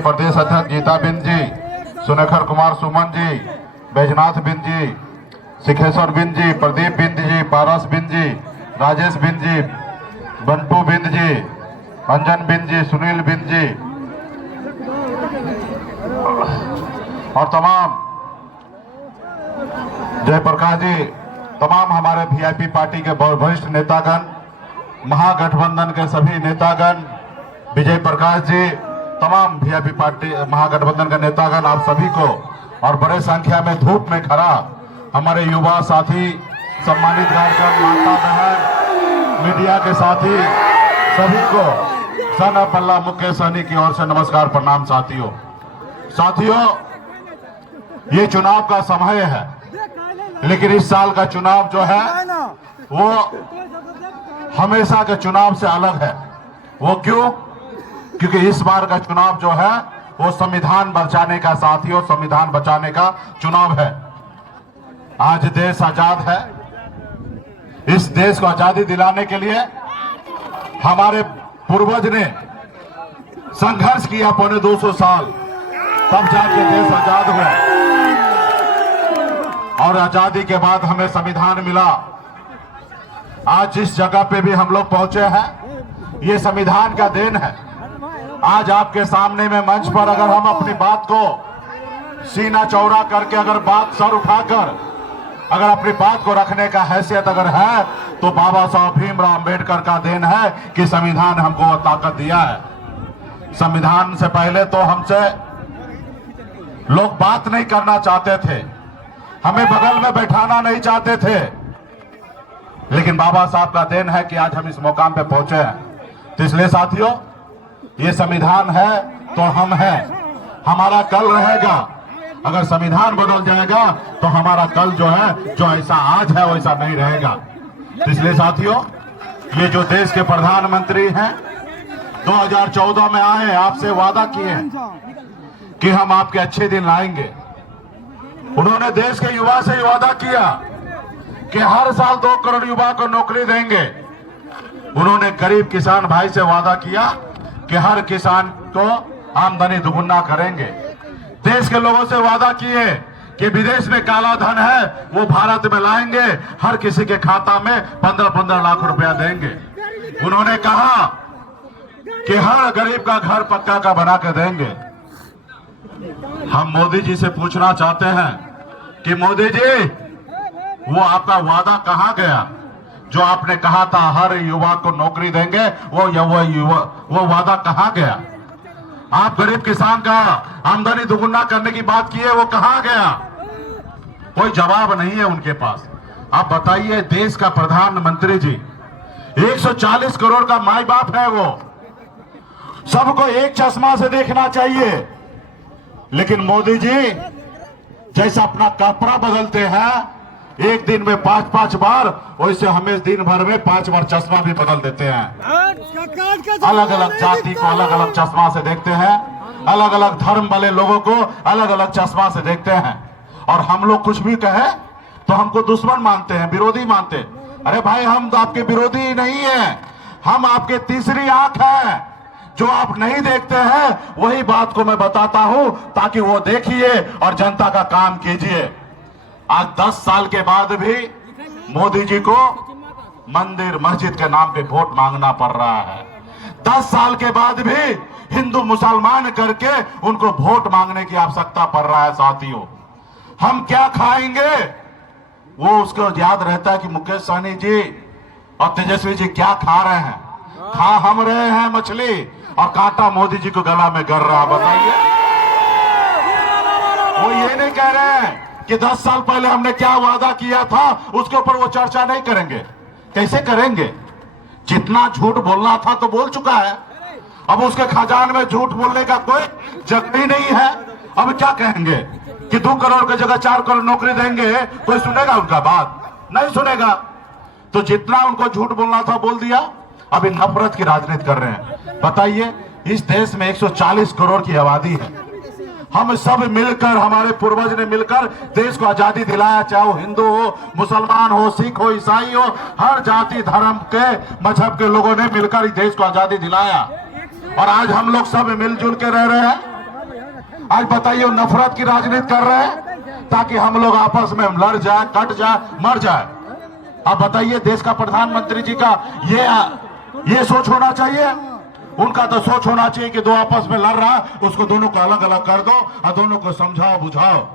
प्रदेश अध्यक्ष गीता बिंद जी, सुनेखर कुमार सुमन जी, बैजनाथ बिंद जी, सिखेश्वर बिंद जी, प्रदीप बिंद जी, पारस बिंद जी, राजेश बिंद जी, बंटू बिंद जी, अंजन बिंद जी, सुनील बिंद जी और तमाम जयप्रकाश जी, तमाम हमारे वीआईपी पार्टी के वरिष्ठ नेतागण, महागठबंधन के सभी नेतागण, विजय प्रकाश जी, तमाम वीआईपी पार्टी महागठबंधन के नेतागण, आप सभी को और बड़े संख्या में धूप में खड़ा हमारे युवा साथी, सम्मानित कार्यक्रम, माता बहन, मीडिया के साथी सभी को सन पल्ला मुख्य सैनिक की ओर से नमस्कार प्रणाम। साथियों, ये चुनाव का समय है, लेकिन इस साल का चुनाव जो है वो हमेशा के चुनाव से अलग है। वो क्यों? क्योंकि इस बार का चुनाव जो है वो संविधान बचाने का, साथियों, संविधान बचाने का चुनाव है। आज देश आजाद है। इस देश को आजादी दिलाने के लिए हमारे पूर्वज ने संघर्ष किया पौने 200 साल, तब जाके देश आजाद हुआ और आजादी के बाद हमें संविधान मिला। आज जिस जगह पे भी हम लोग पहुंचे हैं, ये संविधान का देन है। आज आपके सामने में मंच पर अगर हम अपनी बात को सीना चौड़ा करके, अगर बात सर उठाकर अगर अपनी बात को रखने का हैसियत अगर है, तो बाबा साहब भीमराव अंबेडकर का देन है कि संविधान हमको वो ताकत दिया है। संविधान से पहले तो हमसे लोग बात नहीं करना चाहते थे, हमें बगल में बैठाना नहीं चाहते थे, लेकिन बाबा साहब का देन है कि आज हम इस मुकाम पे पहुंचे हैं। तो इसलिए साथियों, ये संविधान है तो हम हैं, हमारा कल रहेगा। अगर संविधान बदल जाएगा तो हमारा कल जो है, जो ऐसा आज है वैसा नहीं रहेगा। तो इसलिए साथियों, ये जो देश के प्रधानमंत्री हैं, 2014 में आए, आपसे वादा किए कि हम आपके अच्छे दिन लाएंगे। उन्होंने देश के युवा से वादा किया कि हर साल 2 करोड़ युवा को नौकरी देंगे। उन्होंने गरीब किसान भाई से वादा किया कि हर किसान को आमदनी दुगुना करेंगे। देश के लोगों से वादा किए कि विदेश में काला धन है वो भारत में लाएंगे, हर किसी के खाता में 15-15 लाख रुपया देंगे। उन्होंने कहा कि हर गरीब का घर पक्का का बना के देंगे। हम मोदी जी से पूछना चाहते हैं कि मोदी जी, वो आपका वादा कहां गया? जो आपने कहा था हर युवा को नौकरी देंगे, वो वादा कहां गया? आप गरीब किसान का आमदनी दुगुना करने की बात किए, वो कहां गया? कोई जवाब नहीं है उनके पास। आप बताइए, देश का प्रधानमंत्री जी 140 करोड़ का माई बाप है, वो सबको एक चश्मा से देखना चाहिए। लेकिन मोदी जी जैसा अपना कपड़ा बदलते हैं एक दिन में 5-5 बार, वैसे हमें दिन भर में 5 बार चश्मा भी बदल देते हैं। अलग अलग जाति को अलग अलग चश्मा से देखते हैं, अलग अलग धर्म वाले लोगों को अलग अलग चश्मा से देखते हैं। और हम लोग कुछ भी कहे तो हमको दुश्मन मानते हैं, विरोधी मानते हैं। अरे भाई, हम तो आपके विरोधी नहीं है, हम आपके तीसरी आंख है। जो आप नहीं देखते हैं वही बात को मैं बताता हूं, ताकि वो देखिए और जनता का काम कीजिए। आज 10 साल के बाद भी मोदी जी को मंदिर मस्जिद के नाम पे वोट मांगना पड़ रहा है। 10 साल के बाद भी हिंदू मुसलमान करके उनको वोट मांगने की आवश्यकता पड़ रहा है। साथियों, हम क्या खाएंगे वो उसको याद रहता है कि मुकेश सहनी जी और तेजस्वी जी क्या खा रहे हैं। खा हम रहे हैं मछली और कांटा मोदी जी को गला में गर रहा। बताइए, वो ये नहीं कह रहे हैं कि 10 साल पहले हमने क्या वादा किया था, उसके ऊपर वो चर्चा नहीं करेंगे। कैसे करेंगे? जितना झूठ बोलना था तो बोल चुका है, अब उसके खजान में झूठ बोलने का कोई जगह ही नहीं है। अब क्या कहेंगे कि 2 करोड़ की जगह 4 करोड़ नौकरी देंगे? कोई सुनेगा उनका बात? नहीं सुनेगा। तो जितना उनको झूठ बोलना था बोल दिया, अभी नफरत की राजनीति कर रहे हैं। बताइए, इस देश में 140 करोड़ की आबादी है। हम सब मिलकर, हमारे पूर्वज ने मिलकर देश को आजादी दिलाया, चाहे वो हिंदू हो, मुसलमान हो, सिख हो, ईसाई हो, हर जाति धर्म के मजहब के लोगों ने मिलकर इस देश को आजादी दिलाया। और आज हम लोग सब मिलजुल के रह रहे हैं। आज बताइए नफरत की राजनीति कर रहे हैं ताकि हम लोग आपस में लड़ जाए, कट जाए, मर जाए। अब बताइए देश का प्रधानमंत्री जी का ये सोच होना चाहिए। उनका तो सोच होना चाहिए कि दो आपस में लड़ रहा है उसको दोनों को अलग अलग कर दो और दोनों को समझाओ बुझाओ।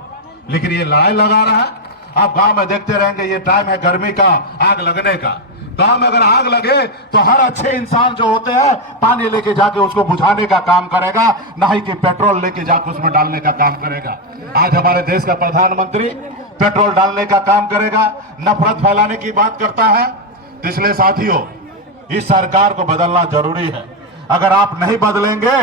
लेकिन ये लड़ाई लगा रहा है। आप गांव में देखते रहेंगे, ये टाइम है गर्मी का, आग लगने का। गांव में अगर आग लगे तो हर अच्छे इंसान जो होते हैं पानी लेके जाके उसको बुझाने का काम करेगा, ना ही कि पेट्रोल लेके जाके उसमें डालने का काम करेगा। आज हमारे देश का प्रधानमंत्री पेट्रोल डालने का काम करेगा, नफरत फैलाने की बात करता है। तो इसलिए साथियों, इस सरकार को बदलना जरूरी है। अगर आप नहीं बदलेंगे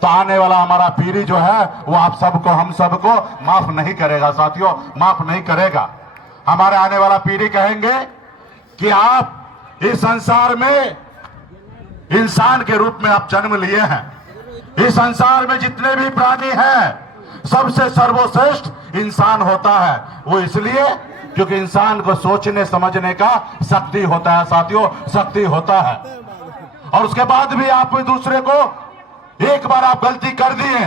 तो आने वाला हमारा पीढ़ी जो है वो आप सबको, हम सबको माफ नहीं करेगा। साथियों, माफ नहीं करेगा। हमारे आने वाला पीढ़ी कहेंगे कि आप इस संसार में इंसान के रूप में आप जन्म लिए हैं। इस संसार में जितने भी प्राणी हैं सबसे सर्वश्रेष्ठ इंसान होता है। वो इसलिए क्योंकि इंसान को सोचने समझने का शक्ति होता है। साथियों, शक्ति होता है। और उसके बाद भी आप दूसरे को, एक बार आप गलती कर दिए,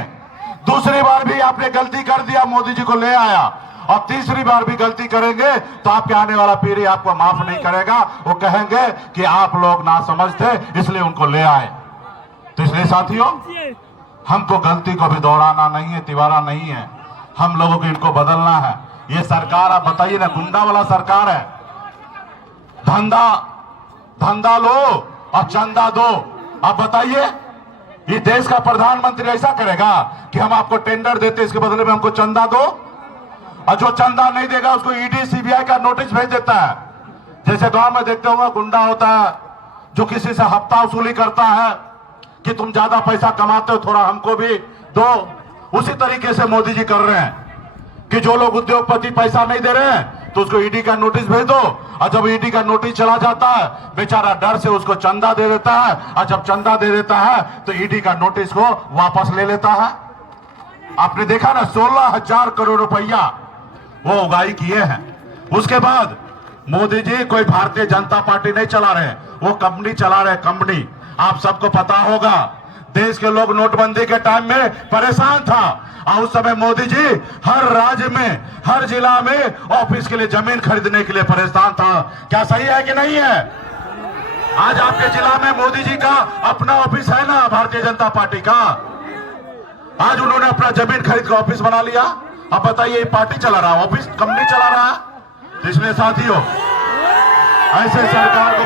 दूसरी बार भी आपने गलती कर दिया, मोदी जी को ले आया, और तीसरी बार भी गलती करेंगे तो आपके आने वाला पीढ़ी आपको माफ नहीं करेगा। वो कहेंगे कि आप लोग ना समझ थे इसलिए उनको ले आए। तो इसलिए साथियों, हमको गलती को भी दोहराना नहीं है, तिवारा नहीं है। हम लोगों को इनको बदलना है। ये सरकार, आप बताइए ना, गुंडा वाला सरकार है। धंधा लो और चंदा दो। आप बताइए, ये देश का प्रधानमंत्री ऐसा करेगा कि हम आपको टेंडर देते, इसके बदले में हमको चंदा दो, और जो चंदा नहीं देगा उसको ईडी सीबीआई का नोटिस भेज देता है। जैसे गांव में देखते होंगे, गुंडा होता है जो किसी से हफ्ता वसूली करता है कि तुम ज्यादा पैसा कमाते हो, थोड़ा हमको भी दो। उसी तरीके से मोदी जी कर रहे हैं कि जो लोग उद्योगपति पैसा नहीं दे रहे हैं तो उसको ईडी का नोटिस भेज दो, और जब ईडी का नोटिस चला जाता है बेचारा डर से उसको चंदा दे देता है, और जब चंदा दे देता है तो ईडी का नोटिस को वापस ले लेता है। आपने देखा ना, 16,000 करोड़ रुपया वो उगाही किए हैं। उसके बाद मोदी जी कोई भारतीय जनता पार्टी नहीं चला रहे, वो कंपनी चला रहे, कंपनी। आप सबको पता होगा, देश के लोग नोटबंदी के टाइम में परेशान था, और उस समय मोदी जी हर राज्य में, हर जिला में ऑफिस के लिए जमीन खरीदने के लिए परेशान था। क्या सही है कि नहीं है? आज आपके जिला में मोदी जी का अपना ऑफिस है ना, भारतीय जनता पार्टी का। आज उन्होंने अपना जमीन खरीद कर ऑफिस बना लिया। अब बताइए, पार्टी चला रहा, ऑफिस कंपनी चला रहा है। इसलिए साथियों, ऐसे सरकार को